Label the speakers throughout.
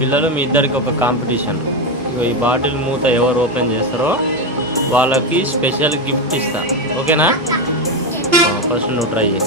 Speaker 1: పిల్లలు మీ ఇద్దరికి ఒక కాంపిటీషన్ ఈ బాటిల్ మూత ఎవరు ఓపెన్ చేస్తారో వాళ్ళకి స్పెషల్ గిఫ్ట్ ఇస్తా. ఓకేనా? ఫస్ట్ నువ్వు ట్రై చేయి.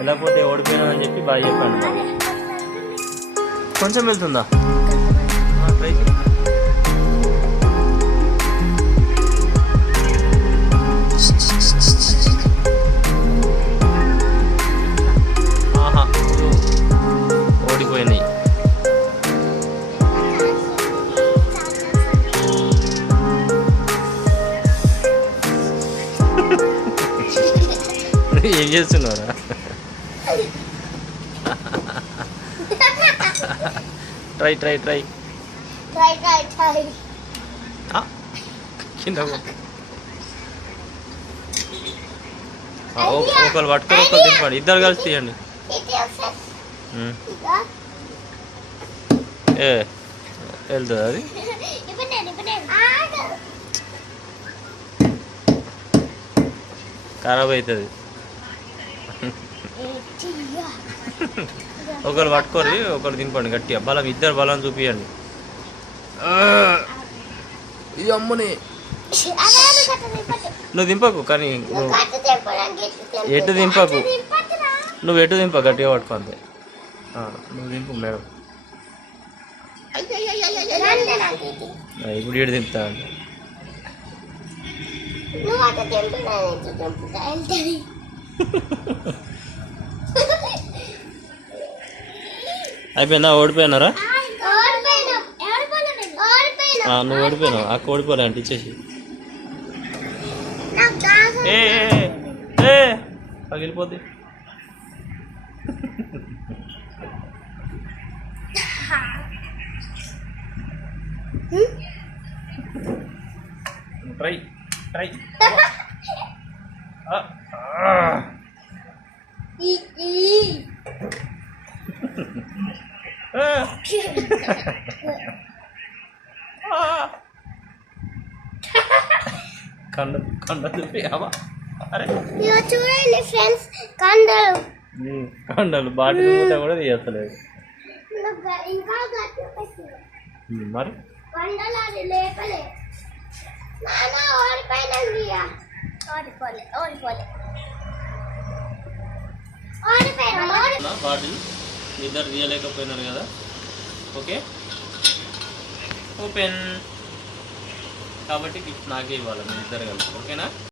Speaker 1: వెళ్ళకపోతే ఓడిపోయినా అని చెప్పి బాగా చెప్పాను. కొంచెం వెళ్తుందా? ట్రై ఆహా ఓడిపోయినాయి. ఏం చేస్తున్నారా try try try
Speaker 2: try try try
Speaker 1: కింద ఒకరు పట్టుకొని ఒకరు తిప్పండి ఇద్దరు కలిసి తీయండి. ఏ వెళ్తుంది అది? ఖరాబ్ అవుతుంది. ఒకరు పట్టుకోరి ఒకరు తినపండి గట్టిగా బలం ఇద్దరు బలం చూపియండి ఈ అమ్మని. నువ్వు దింపకు కానీ. ఎటు దింపకు. నువ్వు ఎటు దింప గట్టిగా పట్టుకో అంతే ఆ, నువ్వు దింపు మేడం
Speaker 2: ఇది.
Speaker 1: ఇప్పుడు ఇటు దింపుతా
Speaker 2: నువ్వు అటు
Speaker 1: అయిపోయిందా? ఓడిపోయినారా? నువ్వు ఓడిపోయినావు? అక్క ఓడిపోలే అంటే ఇచ్చేసి. పగిలిపోద్ది ట్రై ట్రై. కండ కండ చూపి అమ్మా అరే
Speaker 2: ఇదిగో చూడండి ఫ్రెండ్స్ కండలు
Speaker 1: ఉమ్, కండలు బాటిల్ మూత కూడా తీయస్తలేదు
Speaker 2: ఇంకా ఇంకా గట్టి పెట్టింది.
Speaker 1: ఉమ్, మరి
Speaker 2: కండలు అది లేపలే నాన్న ఓడిపోయినండి ఓడిపోలే ఓడిపోలే ఓడిపోయినా ఓడి
Speaker 1: నా బాటిల్ ఇద్దరు తీయలేకపోయినారు కదా. ఓకే? ఓపెన్ కాబట్టి గిఫ్ట్ నాకే ఇవ్వాలి మీ ఇద్దరు కలిసి. ఓకేనా?